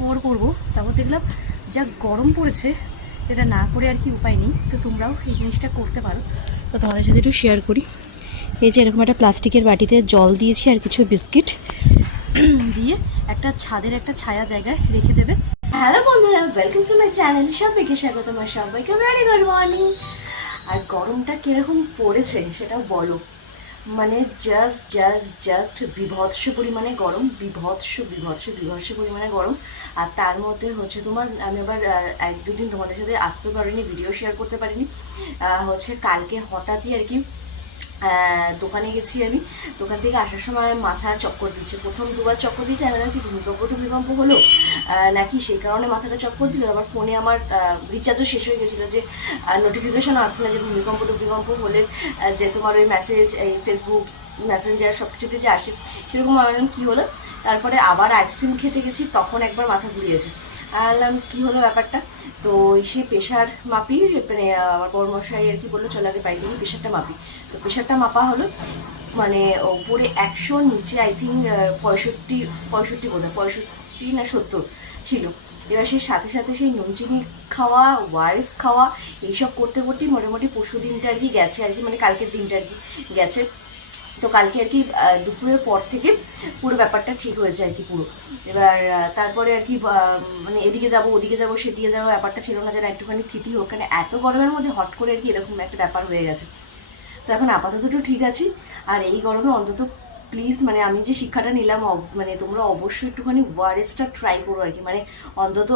পর করব। তারপর দেখলাম যা গরম পড়েছে, এটা না করে আর কি উপায় নেই। তো তোমরাও এই জিনিসটা করতে পারো। তো তোমাদের সাথে একটু শেয়ার করি। এই যে এরকম একটা প্লাস্টিকের বাটিতে জল দিয়েছি আর কিছু বিস্কিট। দিয়ে একটা ছাদের একটা ছায়া জায়গায় রেখে দেবে। হ্যালো বন্ধুরা ওয়েলকাম টু মাই চ্যানেল সবাইকে স্বাগত সবাইকে ভেরি গুড মর্নিং আর গরমটা কীরকম পড়েছে সেটাও বলো। মানে জাস্ট জাস্ট জাস্ট বিভৎস পরিমাণে গরম, বিভৎস বিভৎস বিভৎস পরিমাণে গরম। আর তার মধ্যে হচ্ছে তোমার, আমি আবার এক দুদিন তোমাদের সাথে আসতে পারিনি ভিডিও শেয়ার করতে পারিনি। হচ্ছে কালকে হঠাৎই আর কি দোকানে গেছি আমি। দোকান থেকে আসার সময় মাথা চক্কর দিচ্ছে। প্রথম দুবার চক্কর দিচ্ছে আমি কি ভূমিকম্প ভূমিকম্প হলো? নাকি সেই কারণে মাথাটা চক্কর দিল? আবার ফোনে আমার রিচার্জও শেষ হয়ে গেছিল যে নোটিফিকেশন আসছে না যে ভূমিকম্প টুমিকম্প হলে যে তোমার ওই মেসেজ এই ফেসবুক মেসেঞ্জার সব কিছুতে যে আসে, সেরকম আমি কী হলো? তারপরে আবার আইসক্রিম খেতে গেছি, তখন একবার মাথা ঘুরিয়েছে। আলাম কি হলো ব্যাপারটা? তো সে প্রেশার মাপি মানে আমার বড় মশাই আর কি বলল, চলো আগে গিয়ে প্রেশারটা মাপি। তো প্রেশারটা মাপা হলো মানে উপরে একশো, নিচে আই থিঙ্ক পঁয়ষট্টি পঁয়ষট্টি বোধ হয় পঁয়ষট্টি না সত্তর ছিল। এবার সেই সাথে সাথে সেই নুন চিনি খাওয়া ওয়ারেস খাওয়া, এইসব করতে করতেই মোটামুটি পরশু দিনটা আর কি গেছে আর কি মানে কালকের দিনটা আর কি গেছে। তো কালকে আর কি দুপুরের পর থেকে পুরো ব্যাপারটা ঠিক হয়েছে আর কি পুরো। এবার তারপরে আর কি মানে এদিকে যাব, ওদিকে যাব, সেদিকে যাব, ব্যাপারটা ছিল না যেন একটুখানি থিতি হোক কারণ এত গরমের মধ্যে হট করে আর কি এরকম একটা ব্যাপার হয়ে গেছে। তো এখন আপাতত একটু ঠিক আছি। আর এই গরমে অন্তত প্লিজ মানে আমি যে শিক্ষাটা নিলাম মানে তোমরা অবশ্যই একটুখানি ওয়ারেসটা ট্রাই করো আর কি। মানে অন্তত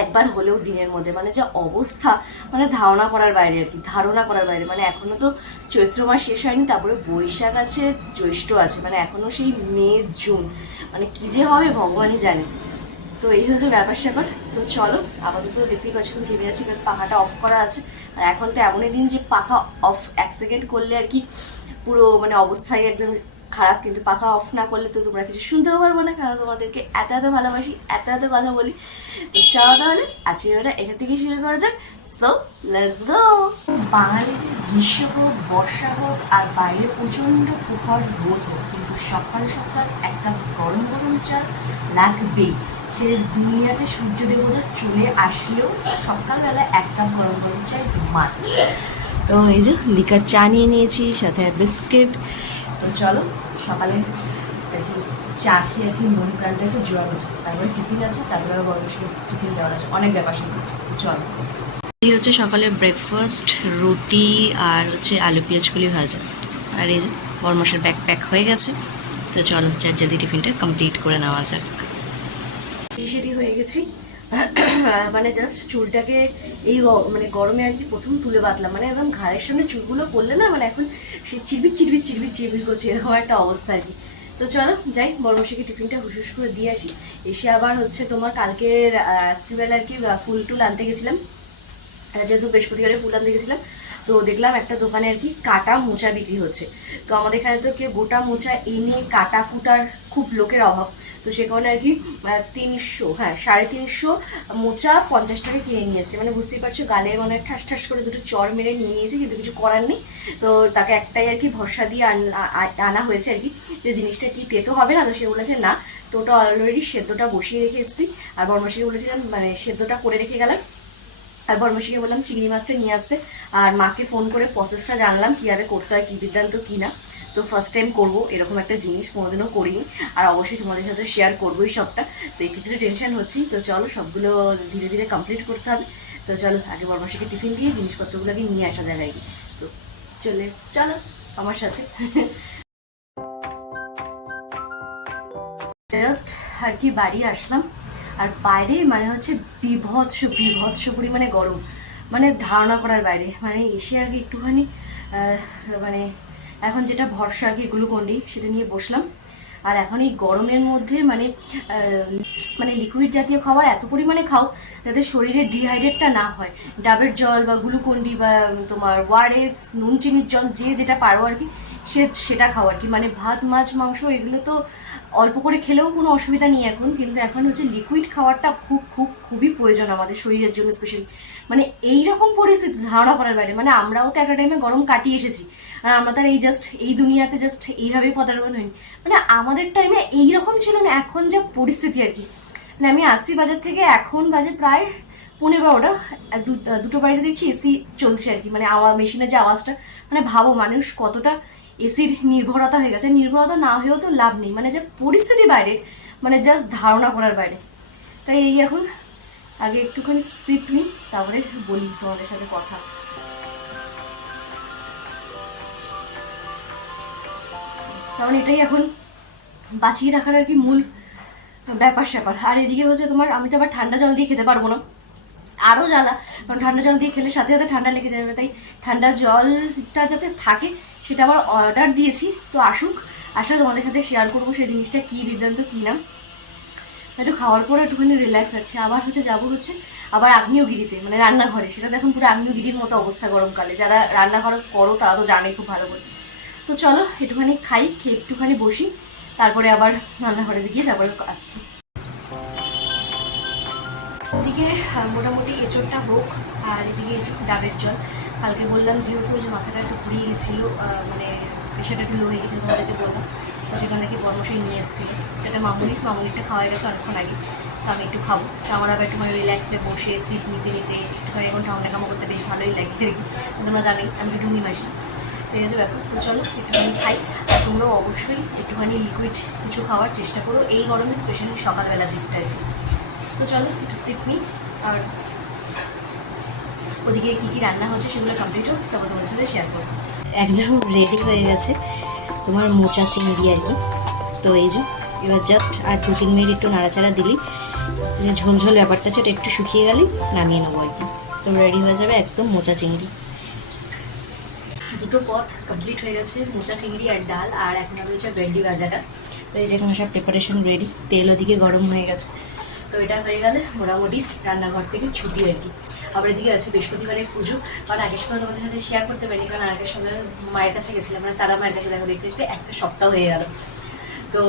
একবার হলেও দিনের মধ্যে মানে যে অবস্থা মানে ধারণা করার বাইরে আর কি, ধারণা করার বাইরে। মানে এখনও তো চৈত্র মাস শেষ হয়নি, তারপরে বৈশাখ আছে, জ্যৈষ্ঠ আছে মানে এখনও সেই মে, জুন মানে কি যে হবে ভগবানই জানে। তো এই হচ্ছে ব্যাপার স্যাপার। তো চলো, আপাতত দেখতেই পাচ্ছি এখন কেমে যাচ্ছি কারণ পাখাটা অফ করা আছে। আর এখন তো এমনই দিন যে পাখা অফ এক সেকেন্ড করলে আর কি পুরো মানে অবস্থায় একদম খারাপ কিন্তু পাখা অফ না করলে তো তোমরা কিছু শুনতেও পারব না কারণ তোমাদেরকে এত এত ভালোবাসি এত এত কথা বলি। তো চলো তাহলে আজকে ওটা এখান থেকেই শুরু করা যাক। সো লেটস গো বাঙালিদের গ্রীষ্ম হোক বর্ষা হোক আর বাইরে প্রচণ্ড প্রখর রোদ হোক কিন্তু সকাল সকাল একটা গরম গরম চা লাগবেই। সে দুনিয়াতে সূর্য দেবতা চলে আসলেও সকালবেলা এক কাপ গরম গরম চা ইজ মাস্ট তো এই যে লিকার চা নিয়ে নিয়েছি সাথে বিস্কিট তো চলো সকালে আর কি চা খেয়ে আর কি মন প্রাণটাকে জোয়ানো যায় তারপরে টিফিন আছে তারপরে আবার বড় টিফিন দেওয়ার আছে। অনেক ব্যাপার আছে চলো। এই হচ্ছে সকালে ব্রেকফাস্ট রুটি আর হচ্ছে আলু পেঁয়াজগুলি ভাজা। আর এই যে বরমশের ব্যাগ প্যাক হয়ে গেছে। তো চলো চার জাদি টিফিনটা কমপ্লিট করে নেওয়া যাক। সেটি হয়ে গেছি। মানে জাস্ট চুলটাকে এই মানে গরমে আর কি প্রথম তুলে বাঁধলাম। মানে একদম ঘাড়ের সামনে চুলগুলো পড়লে না মানে এখন সে চিরবির চিরবির চিরবির চিরবির করছে, এরকম একটা অবস্থা আর কি। তো চলো, যাই বড়মশিকে টিফিনটা হুসুস করে দিয়ে আসি। এসে আবার হচ্ছে তোমার কালকে রাত্রিবেলা আর কি ফুল টুল আনতে গেছিলাম। যেহেতু বৃহস্পতিবারে ফুল আনতে গেছিলাম, তো দেখলাম একটা দোকানে আর কি কাটা মোচা বিক্রি হচ্ছে। তো আমাদের এখানে তো কেউ গোটা মোচা এনে কাটা কুটার খুব লোকের অভাব। তো সে কারণে আর কি তিনশো হ্যাঁ সাড়ে তিনশো মোচা পঞ্চাশ টাকা কিনে নিয়ে এসেছে। মানে বুঝতেই পারছ, গালে মানে ঠাস ঠাস করে দুটো চর মেরে নিয়ে নিয়েছে, কিন্তু কিছু করার নেই। তো তাকে একটাই আর কি ভরসা দিয়ে আনা হয়েছে আর কি, যে জিনিসটা কি তেতো হবে না? তো সে বলেছে, না, তো ওটা অলরেডি সেদ্ধটা বসিয়ে রেখে এসেছি। আর বর্মশিকে বলেছিলাম মানে সেদ্ধটা করে রেখে গেলাম। আর বর্মশিকে বললাম, চিংড়ি মাছটা নিয়ে আসতে। আর মাকে ফোন করে প্রসেসটা জানলাম কীভাবে করতে হয়, কী বিদ্যান্ত কী না। তো ফার্স্ট টাইম করব এরকম একটা জিনিস, কোনোদিনও করিনি। আর অবশ্যই তোমাদের সাথে শেয়ার করবোই সবটা। তো একটু একটু টেনশন হচ্ছি। তো চলো সবগুলো ধীরে ধীরে কমপ্লিট করতে হবে। তো চলো, আগে বর্মশিকে টিফিন দিয়ে জিনিসপত্রগুলোকে নিয়ে আসা যায় আর তো চলে, চলো আমার সাথে। জাস্ট আর কি বাড়ি আসলাম। আর বাইরে মানে হচ্ছে বিভৎস বিভৎস পরিমাণে গরম। মানে ধারণা করার বাইরে। মানে এসে আগে একটুখানি মানে এখন যেটা ভরসা আর কি গ্লুকন্ডি, সেটা নিয়ে বসলাম। আর এখন এই গরমের মধ্যে মানে মানে লিকুইড জাতীয় খাবার এত পরিমাণে খাও যাতে শরীরে ডিহাইড্রেটটা না হয়। ডাবের জল বা গ্লুকন্ডি বা তোমার ওয়ারেস, নুন, চিনির জল, যে যেটা পারো আর কি, সে, সেটা খাও আর কি। মানে ভাত, মাছ, মাংস, এগুলো তো অল্প করে খেলেও কোনো অসুবিধা নেই এখন, কিন্তু এখন হচ্ছে লিকুইড খাওয়ারটা খুব খুব, খুবই প্রয়োজন আমাদের শরীরের জন্য স্পেশালি মানে এই রকম পরিস্থিতি, ধারণা করার বাইরে। মানে আমরাও তো একটা টাইমে গরম কাটিয়ে এসেছি। আর আমরা তো আর এই জাস্ট এই দুনিয়াতে জাস্ট এইভাবেই পদার্পণ হয়নি। মানে আমাদের টাইমে এইরকম ছিল না, এখন যা পরিস্থিতি আর কি। মানে আমি আসি বাজার থেকে এখন বাজে প্রায় পনেরো বারোটা। দুটো বাড়িতে দেখছি এসি চলছে আর কি। মানে আওয়া মেশিনের যে আওয়াজটা মানে ভাবো মানুষ কতটা এসির নির্ভরতা হয়ে গেছে। নির্ভরতা না হয়েও তো লাভ নেই। মানে যে পরিস্থিতি বাইরে মানে জাস্ট ধারণা করার বাইরে। তাই এই এখন আগে একটুখানি সিপ নিই, তারপরে বলি তোমাদের সাথে কথা। কারণ এটাই এখন বাঁচিয়ে রাখার আর কি মূল ব্যাপার স্যাপার আর এদিকে হচ্ছে তোমার, আমি তো আবার ঠান্ডা জল দিয়ে খেতে পারব না। আরও জ্বালা। কারণ ঠান্ডা জল দিয়ে খেলে সাথে সাথে ঠান্ডা লেগে যাবে। তাই ঠান্ডা জলটা যাতে থাকে, সেটা আবার অর্ডার দিয়েছি। তো আসুক, আসলে তোমাদের সাথে শেয়ার করব সেই জিনিসটা কী বিদ্যান্ত, কী না। একটু খাওয়ার পর একটুখানি রিল্যাক্স আছে আবার হচ্ছে যাব হচ্ছে আবার আগ্নেয়গিরিতে মানে রান্নাঘরে। সেটা দেখুন পুরো আগ্নেয়গিরির মতো অবস্থা গরমকালে। যারা রান্নাঘর করো, তারা তো জানে খুব ভালো করে। তো চলো, একটুখানি খাই, খেয়ে একটুখানি বসি। তারপরে আবার রান্নাঘরে গিয়ে তারপরে আসছি। মোটামুটি এঁচড়টা হোক আর এদিকে ডাবের জল। কালকে বললাম যেহেতু ওই যে মাথাটা একটু ঘুরিয়ে গেছিল মানে প্রেশারটা একটু লো হয়ে গেছিল তোমাদেরকে বললাম, তো সেখানে নাকি বর্মশাই নিয়ে এসেছিল। এটা মামুলি মামুলিটা খাওয়া গেছে অনেকক্ষণ আগে, তো আমি একটু খাব। তো আমার আবার একটু মানে রিল্যাক্সে বসে সিট নিতে নিতে একটুখানি এখন ঠান্ডা কামো করতে বেশ ভালোই লাগে। তোমরা জানোই, আমি একটু ডুঙি মাসি ঠিক আছে ব্যাপার। তো চলো, একটুখানি খাই। আর তোমরাও অবশ্যই একটুখানি লিকুইড কিছু খাওয়ার চেষ্টা করো, এই গরমে স্পেশালি সকালবেলার দিকটা তো চলো, একটু সিপ নিই। আর ওদিকে কী কী রান্না হচ্ছে সেগুলো কমপ্লিট হোক তারপর তোমাদের সাথে শেয়ার করব। একদম রেডি হয়ে গেছে। তোমার মোচা চিংড়ি আর কি। তো এই যে এবার জাস্ট আর দু তিন মিনিট একটু নাড়াচাড়া দিলি। যে ঝোলঝোল ব্যাপারটা আছে একটু শুকিয়ে গেলেই নামিয়ে নেব আর কি। তো রেডি হয়ে যাবে একদম মোচা চিংড়ি। দুটো পথ কমপ্লিট হয়ে গেছে মোচা চিংড়ি আর ডাল আর এখন রয়েছে ভেন্ডি ভাজাটা। তো এই যেখানে সব প্রিপারেশন রেডি তেল ওদিকে গরম হয়ে গেছে। তো এটা হয়ে গেলে মোটামুটি রান্নাঘর থেকে ছুটি আর কি। আবার এদিকে আছে বৃহস্পতিবারের পুজো। কারণ আগের সময় তোমাদের সাথে শেয়ার করতে পারি কারণ আগের সময় মায়ের কাছে গেছিলাম মানে তারা মায়ের কাছে দেখো, দেখতে দেখতে একটা সপ্তাহ হয়ে গেল। তো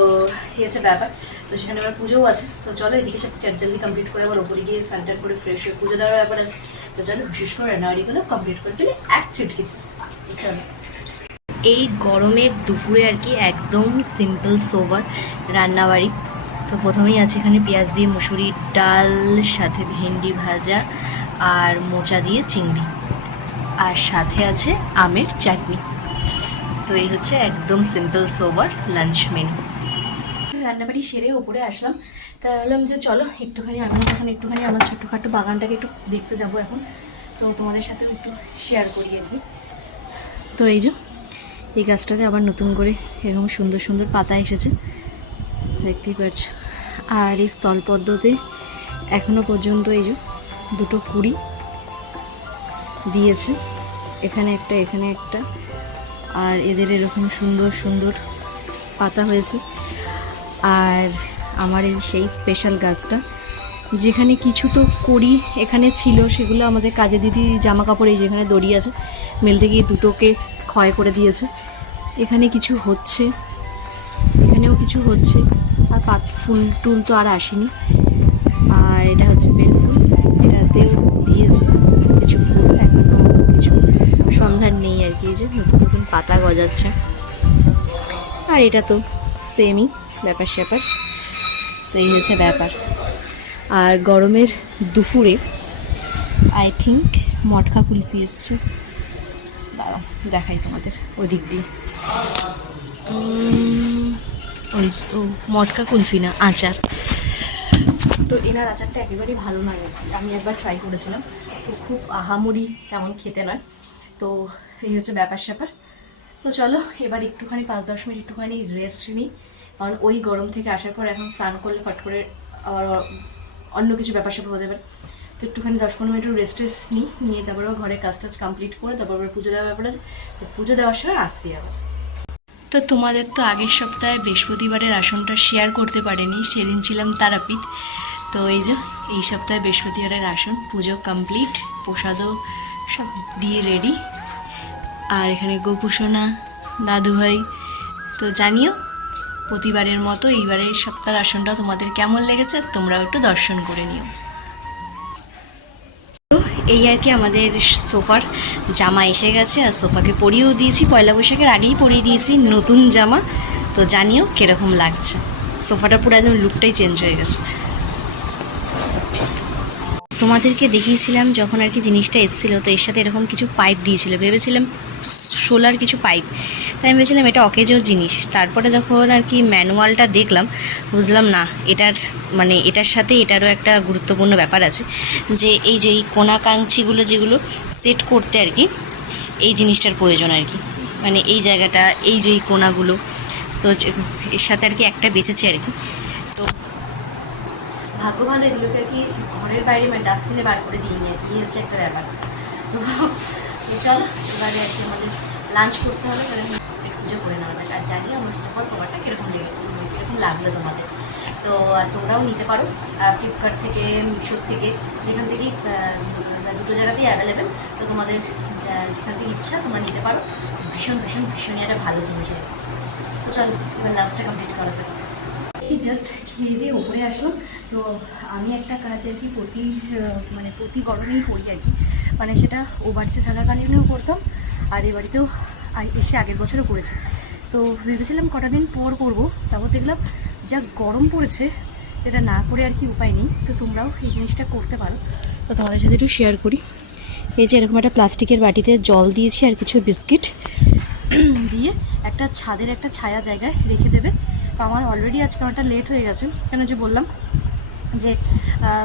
এই হচ্ছে ব্যাপার। তো সেখানে আবার পুজোও আছে। তো চলো এদিকে সব চার জলদি কমপ্লিট করে আবার ওপরে গিয়ে স্নান করে ফ্রেশ হয়ে পুজো দেওয়ার ব্যাপার আছে। তো চলো বিশেষ করে রান্নাবাড়িগুলো কমপ্লিট করে ফেলে। এক চুটকি চলো। এই গরমের দুপুরে আর কি একদম সিম্পল সোবার রান্নাবাড়ি। তো প্রথমেই আছে এখানে পেঁয়াজ দিয়ে মুসুরির ডাল, সাথে ভেন্ডি ভাজা আর মোচা দিয়ে চিংড়ি। আর সাথে আছে আমের চাটনি। তো এই হচ্ছে একদম সিম্পল সোবার লাঞ্চ মেনু রান্নাবাড়ি সেরে ওপরে আসলাম। তা বললাম যে চলো একটুখানি আমি এখন একটুখানি আমার ছোটোখাটো বাগানটাকে একটু দেখতে যাব এখন। তো তোমাদের সাথে একটু শেয়ার করি আর তো এই যে, এই গাছটাতে আবার নতুন করে এরকম সুন্দর সুন্দর পাতা এসেছে। দেখতেই পাচ্ছ আর এই স্থলপদ্মতে এখনও পর্যন্ত এই যে দুটো কুড়ি দিয়েছে। এখানে একটা এখানে একটা। আর এদের এরকম সুন্দর সুন্দর পাতা হয়েছে। আর আমার এই সেই স্পেশাল গাছটা, যেখানে কিছু তো করি এখানে ছিল, সেগুলো আমাদের কাজে দিদি জামা কাপড় এই যেখানে দড়ি আছে, মেলতে গিয়ে দুটোকে ক্ষয় করে দিয়েছে। এখানে কিছু হচ্ছে। এখানেও কিছু হচ্ছে। আর পাত, ফুল টুল তো আর আসেনি। আর এটা হচ্ছে বেল ফুল। এটাতেও দিয়েছে কিছু ফুল, এখনও কিছু সন্ধান নেই আর কি যে নতুন নতুন পাতা গজাচ্ছে। আর এটা তো সেমই ব্যাপার স্যাপার। তো এই হচ্ছে ব্যাপার। আর গরমের দুপুরে আই থিঙ্ক মটকা কুলফি এসছে। দাঁড়াও, দেখাই তোমাদের ওদিক দিয়ে। ওই ও মটকা কুলফি না, আচার। তো এনার আচারটা একেবারেই ভালো নয় আমি একবার ট্রাই করেছিলাম। তো খুব আহামরি তেমন খেতে নয়। তো এই হচ্ছে ব্যাপার স্যাপার। তো চলো, এবার একটুখানি, পাঁচ দশ মিনিট একটুখানি রেস্ট নিই। কারণ ওই গরম থেকে আসার পর এখন স্নান করলে ফট করে আবার অন্য কিছু ব্যাপার স্যাপার হতে পারে। তো একটুখানি দশ পনেরো মিনিট রেস্ট নিই। নিয়ে তারপর ঘরে কাজ টাজ কমপ্লিট করে তারপর পুজো দেওয়ার ব্যাপার আছে। তো পুজো দেওয়ার সময় আসছি আবার। তো তোমাদের তো আগের সপ্তাহে বৃহস্পতিবারের আসনটা শেয়ার করতে পারিনি, সেদিন ছিলাম তারাপীঠ। তো এই যে, এই সপ্তাহে বৃহস্পতিবারের আসন, পুজো কমপ্লিট প্রসাদও সব দিয়ে রেডি আর এখানে গোপুসোনা, দাদুভাই, তো জানিও, প্রতিবারের মতো এইবারের সপ্তাহের আসনটা তোমাদের কেমন লেগেছে, তোমরাও একটু দর্শন করে নিও। এই আর কি আমাদের সোফার জামা এসে গেছে, আর সোফাকে পরিয়েও দিয়েছি। পয়লা বৈশাখের আগেই পরিয়ে দিয়েছি নতুন জামা। তো জানিও কীরকম লাগছে। সোফাটা পুরো একদম লুকটাই চেঞ্জ হয়ে গেছে। তোমাদেরকে দেখিয়েছিলাম যখন আর কি জিনিসটা এসেছিল, তো এর সাথে এরকম কিছু পাইপ দিয়েছিল। ভেবেছিলাম সোলার কিছু পাইপ তাই আমি ভেবেছিলাম এটা অকেজো জিনিস। তারপরে যখন আর কি ম্যানুয়ালটা দেখলাম, বুঝলাম না, এটার মানে এটার সাথে এটারও একটা গুরুত্বপূর্ণ ব্যাপার আছে যে এই যে এই কোনাকাঙ্ক্ষিগুলো যেগুলো সেট করতে আর কি, এই জিনিসটার প্রয়োজন আর কি। মানে এই জায়গাটা, এই যে এই কোনাগুলো, তো এর সাথে আর কি একটা বেঁচেছে আর কি। তো ভাগ্য ভালো এগুলোকে আর কি ঘরের বাইরে মানে ডাস্টবিনে বার করে দিই আর কি হচ্ছে একটা ব্যাপার। তো চলো, এবারে আর কি আমাদের লাঞ্চ করতে হবে, তাহলে আর জানি আমার সফর কভারটা কীরকম কীরকম লাগল তোমাদের। তো তোমরাও নিতে পারো ফ্লিপকার্ট থেকে মিশো থেকে, যেখান থেকেই দুটো জায়গাতেই অ্যাভেলেবেল তো তোমাদের যেখান থেকে ইচ্ছা তোমরা নিতে পারো। ভীষণ ভীষণ, ভীষণই একটা ভালো জিনিস তো চলো, এবার লাস্টটা কমপ্লিট করা যাক। জাস্ট খেয়ে দিয়ে ওপরে আসলাম, তো আমি একটা কাজ আর কি প্রতি মানে প্রতি গরমেই করি আর কি। মানে সেটা ও বাড়িতে থাকাকালীনও করতাম, আর এ বাড়িতেও এসে আগের বছরও করেছি। তো ভেবেছিলাম কটা দিন পর করব, তারপর দেখলাম যা গরম পড়েছে, এটা না করে আর কি উপায় নেই। তো তোমরাও এই জিনিসটা করতে পারো। তো তোমাদের সাথে একটু শেয়ার করি। এই যে এরকম একটা প্লাস্টিকের বাটিতে জল দিয়েছি আর কিছু বিস্কিট। দিয়ে একটা ছাদের একটা ছায়া জায়গায় রেখে দেবে। তো আমার অলরেডি আজকে অনেকটা লেট হয়ে গেছে। কেন যে বললাম যে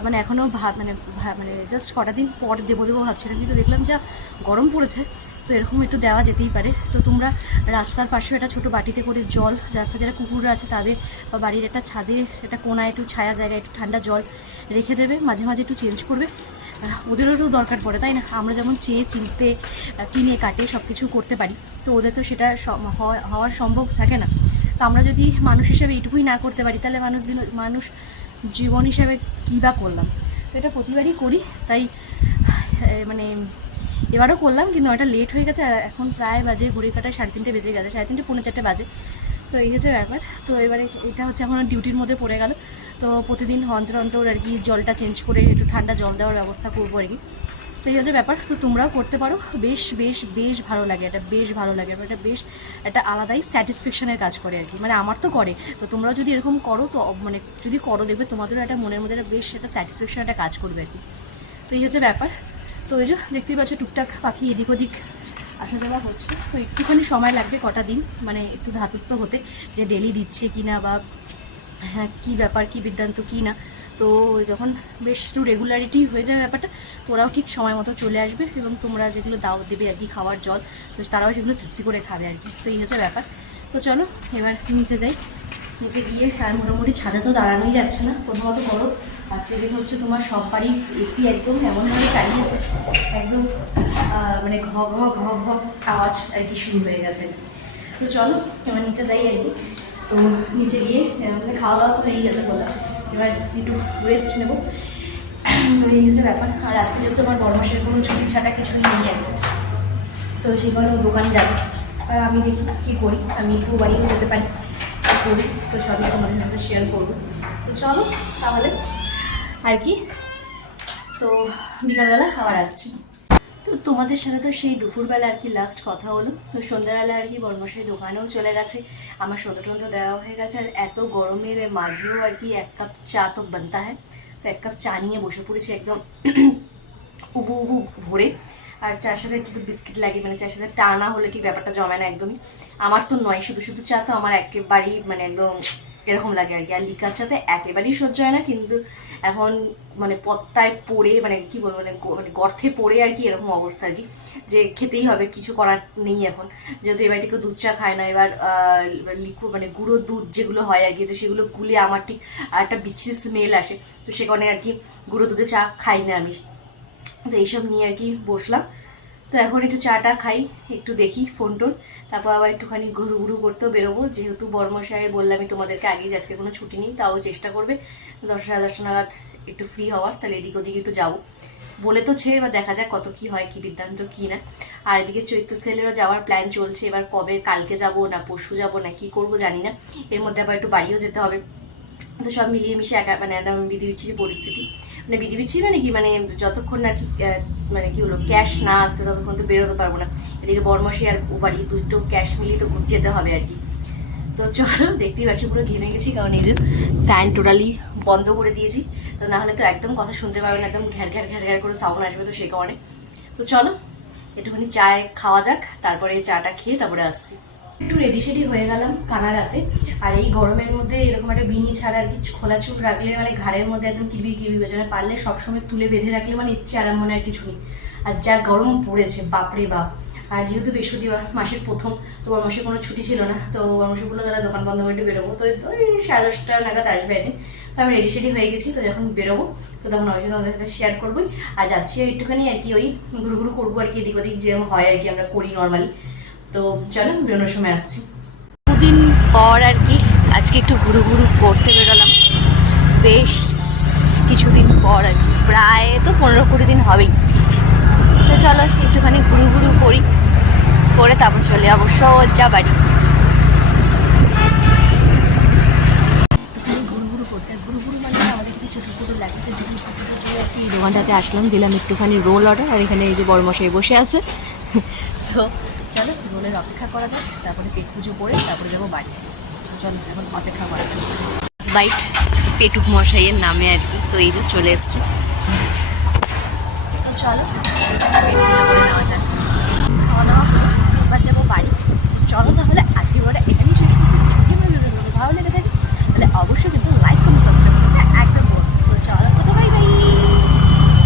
মানে এখনও ভাব মানে ভা- মানে জাস্ট কটা দিন পর দেবো দেবো ভাবছিলাম। কিন্তু দেখলাম যা গরম পড়েছে তো এরকম একটু দেওয়া যেতেই পারে। তো তোমরা রাস্তার পাশে একটা ছোটো বাটিতে করে জল রাস্তা যারা কুকুররা আছে তাদের বা বাড়ির একটা ছাদে একটা কোনায় একটু ছায়া জায়গায় একটু ঠান্ডা জল রেখে দেবে, মাঝে মাঝে একটু চেঞ্জ করবে। ওদেরও দরকার পড়ে, তাই না? আমরা যেমন চেয়ে, চিনতে কিনে, কাটে সব কিছু করতে পারি, তো ওদের তো সেটা হওয়া- হওয়ার সম্ভব থাকে না। তো আমরা যদি মানুষ হিসাবে এইটুকুই না করতে পারি, তাহলে মানুষ মানুষ জীবন হিসাবে কী বা করলাম? তো এটা প্রতিবারই করি, তাই মানে এবারও করলাম, কিন্তু ওটা লেট হয়ে গেছে, আর এখন প্রায় বাজে ঘড়ি কাটায় সাড়ে তিনটে বেজে গেছে, সাড়ে তিনটে পৌনে চারটে বাজে। তো এই হচ্ছে ব্যাপার। তো এবারে এটা হচ্ছে এখন ডিউটির মধ্যে পড়ে গেল। তো প্রতিদিন অন্তর অন্তর আর কি জলটা চেঞ্জ করে একটু ঠান্ডা জল দেওয়ার ব্যবস্থা করব আর কি। তো এই হচ্ছে ব্যাপার। তো তোমরাও করতে পারো। বেশ বেশ বেশ ভালো লাগে। এটা বেশ ভালো লাগে। এটা বেশ একটা আলাদাই স্যাটিসফ্যাকশনের কাজ করে আর কি। মানে আমার তো করে। তো তোমরাও যদি এরকম করো, তো মানে যদি করো দেখবে তোমাদেরও একটা মনের মধ্যে একটা বেশ একটা স্যাটিসফ্যাকশন একটা কাজ করবে আর কি। তো এই হচ্ছে ব্যাপার। তো ওই যে দেখতেই পাচ্ছ টুকটাক পাখি এদিক ওদিক আসা যাওয়া হচ্ছে। তো একটুখানি সময় লাগবে কটা দিন মানে একটু ধাতস্থ হতে, যে ডেলি দিচ্ছে কি না বা হ্যাঁ কী ব্যাপার, কী বৃত্তান্ত কী না। তো যখন বেশ একটু রেগুলারিটি হয়ে যাবে ব্যাপারটা তোরাও ঠিক সময় মতো চলে আসবে এবং তোমরা যেগুলো দাও দেবে আর কি, খাওয়ার জল, তো তারাও সেগুলো তৃপ্তি করে খাবে আর কি। তো এই হচ্ছে ব্যাপার। তো চলো, এবার নিচে যাই। নিচে গিয়ে আর মোটামুটি ছাদে তো দাঁড়ানোই যাচ্ছে না, প্রথমত গরম আর সেকেন্ড হচ্ছে তোমার সব বাড়ির এসি একদম এমনভাবে চালিয়েছে। একদম মানে ঘ ঘ ঘ ঘ আওয়াজ আর কি শুরু হয়ে গেছে। তো চলো, এবার নিচে যাই আর কি। তো নিচে গিয়ে মানে খাওয়া দাওয়া তো হয়ে গেছে বলা। এবার একটু রেস্ট নেব। এই হচ্ছে ব্যাপার। আর আজকে যেহেতু আমার বড় কোনো ছুটি ছাটা কিছু নেই কি। তো সেখানে ও দোকান যাবে। আর আমি দেখি কী করি। আমি একটু বাড়িতে যেতে পারি। করি? তো সবই তোমাদের সাথে শেয়ার করব। তো চলো, তাহলে আর কি? তো বিকালবেলা আবার আসছি। তো তোমাদের সাথে তো সেই দুপুরবেলা আর কি লাস্ট কথা হলো। তো সন্ধ্যাবেলা আর কি বর্মশাই দোকানেও চলে গেছে। আমার সন্ধ্যা দেওয়া হয়ে গেছে আর এত গরমের মাঝেও আর কি এক কাপ চা তো বানতা হয় তো এক কাপ চা নিয়ে বসে পড়েছি একদম উবু উবু ভরে। আর চার সাথে একটু বিস্কিট লাগে মানে চার সাথে টানা হলে ঠিক ব্যাপারটা জমে না একদমই। আমার তো নয়, শুধু শুধু চা তো আমার একেবারেই মানে একদম এরকম লাগে আর কি। আর লিকার চাতে একেবারেই সহ্য হয় না, কিন্তু এখন মানে পত্তায় পড়ে মানে কি বলব মানে মানে গর্তে পড়ে আর কি এরকম অবস্থা আর কি, যে খেতেই হবে, কিছু করার নেই এখন। যেহেতু এবার থেকে দুধ চা খায় না, এবার লিকুইড মানে গুঁড়ো দুধ যেগুলো হয় আর কি, তো সেগুলো গুলে আমার ঠিক একটা বিচ্ছিরি স্মেল আসে, তো সে কারণে আর কি গুঁড়ো দুধে চা খাই না আমি। তো এইসব নিয়ে আর কি বসলাম। তো এখন একটু চাটা খাই, একটু দেখি ফোন টোন তারপর আবার একটুখানি ঘুরু ঘুরু করতেও বেরোবো। যেহেতু বর্মশাহের বললামই তোমাদেরকে আগেই যে আজকে কোনো ছুটি নেই, তাও চেষ্টা করবে। দশটা সাড়ে দশটা নাগাদ একটু ফ্রি হওয়ার, তাহলে এদিক ওদিকে একটু যাব। বলে তো ছে এবার দেখা যাক কত কি হয়, কি বৃত্তান্ত কি না। আর এদিকে চৈত্র সেলেরও যাওয়ার প্ল্যান চলছে, এবার কবে কালকে যাব না পরশু যাব না কি করব জানি না। এর মধ্যে আবার একটু বাড়িও যেতে হবে। তো সব মিলিয়ে মিশে একা মানে একদম বিধি পরিস্থিতি। মানে বিধি বিচ্ছিরি মানে কি মানে যতক্ষণ না কি মানে কি হলো ক্যাশ না আসছে ততক্ষণ তো বেরোতে পারব না। এদিকে বর্মশি আর ও বাড়ি দুটো ক্যাশ মিলিয়ে তো যেতে হবে আর কি। তো চলো, দেখতেই পাচ্ছি পুরো ঘেমে গেছি, কারণ এই যে ফ্যান টোটালি বন্ধ করে দিয়েছি। তো না হলে তো একদম কথা শুনতে পাবে না, একদম ঘ্যার ঘ্যার ঘ্যার ঘ্যার করে সাউন্ড আসবে তো সেই কারণে। তো চলো, একটুখানি চায় খাওয়া যাক, তারপরে চাটা খেয়ে তারপরে আসছি। একটু রেডি সেডি হয়ে গেলাম কানাডাতে। আর এই গরমের মধ্যে এরকম একটা বিনি ছাড়া আর কি খোলা চুপ রাখলে মানে ঘাড়ের মধ্যে একদম কিরবি কিরবি হয়ে যাবে পারলে সবসময় তুলে বেঁধে রাখলে মানে ইচ্ছে আরাম মনে আর কিছু নেই। আর যা গরম পড়েছে, বাপরে বাপ। আর যেহেতু বৃহস্পতিবার মাসের প্রথম, তো ওর মাসে কোনো ছুটি ছিল না, তো ওর মাসে বলল তারা দোকান বন্ধ করে বেরোবো। তো সাড়ে দশটা নাগাদ আসবে একদিন। তো আমি রেডি সেডি হয়ে গেছি, তো যখন বেরোবো, তো তখন জন্য ওদের সাথে শেয়ার করবোই। আর যাচ্ছি একটুখানি আর কি, ওই ঘুরু ঘুরু করব আর কি, এদিক ওদিক যেরকম হয় আর কি, আমরা করি নর্মালি তো চলো, বেরোনোর সময় আসছি। দুদিন পর আর আজকে একটু ঘুরু ঘুরু করতে বেরোলাম। বেশ কিছুদিন পর আর কি। প্রায় তো পনেরো কুড়ি দিন হবেই। তো চলো একটুখানি ঘুরু ঘুরু করি। করে তারপর চলে যাব। যা বাড়ি। দোকানটাতে আসলাম। দিলাম একটুখানি রোল অর্ডার। আর এখানে এই যে বড় মশাই বসে আছে। তো চলো রোলের অপেক্ষা করা যাক। তারপরে পেট পুজো করে তারপরে যাব বাড়ি। চল এখন অপেক্ষা খাবার বাইট পেটুক মশাইয়ের নামে আর কি, তো এই যে চলে এসছে। তো চলো খাওয়া দাওয়া যাব বাড়ি। চলো তাহলে আজকে বলে এখানেই শেষ করছি। যদি আমার ভালো লেগে থাকে, তাহলে অবশ্যই